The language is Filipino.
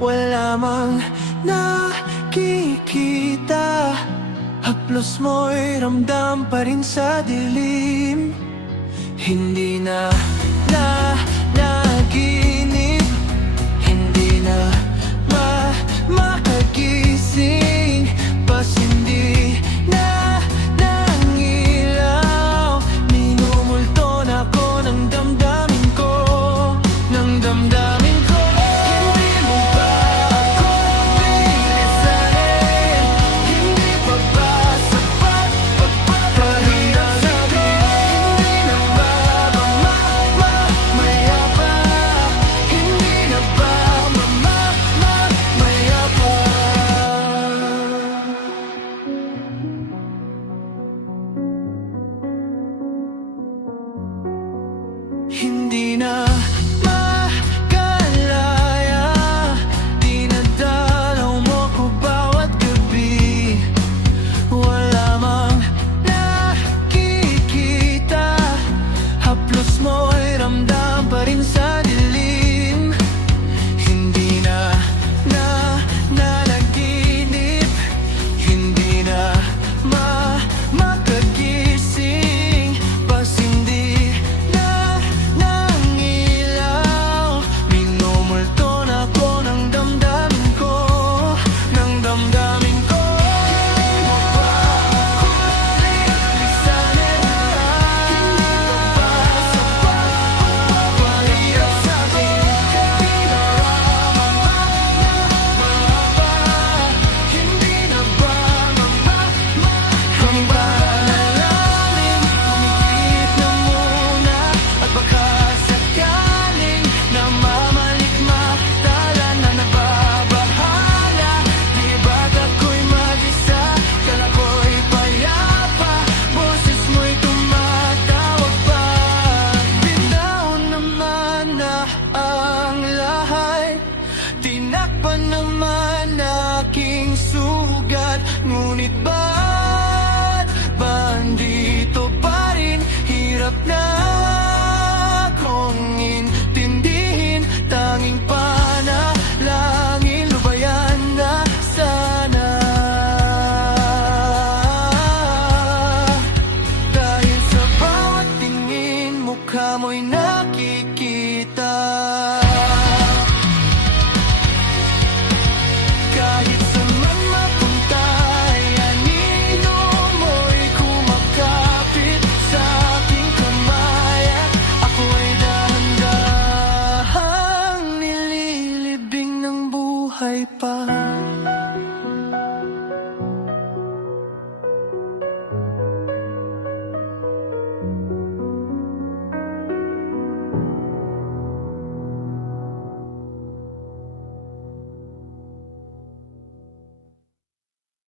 wala mang nakikita. Haplos mo'y ramdam pa rin sa dilim. Hindi na naginip, hindi na makagising, pas hindi na nangilaw. Minumulto na ko ng damdamin ko, ng damdamin ko. Hindi mo ba ako pilisanin? Hindi pa ba sapat pagpapahinga sa'kin? Hindi na ba mamamaya pa? Hindi na ba mamamaya pa? Hindi na makalaya, dinadalaw mo ko bawat gabi. Wala mang nakikita, haplos mo'y ramdam pa rin sa dilim. Hindi na nanaginip, hindi na makagising, pas hindi na nangilaw. Minumulto na ko ng damdamin ko, ng damdamin ko. Hindi mo ba ako pilisanin? Hindi pa ba sapat pagpapahinga sa'kin? Hindi na mamamaya pa? Hindi na ba hanggang panalangin? Umigit na muna at baka sakaling namamalikmata na nababahala. Di ba't ako'y mag-isa? Kala ko'y payapa, boses mo'y tumatawag pa. Binaw naman na ang lahat, tinakpan naman aking sugat. Ngunit ba't bandito pa rin? Hirap na akong intindihin, tanging panalangin, lubayan na sana. Dahil sa bawat tingin, mukha mo'y nakikita. Kahit saan man mapunta, ay anino mo'y kumakapit sa aking kamay. At ako'y dahan-dahang nililibing ng buhay pa.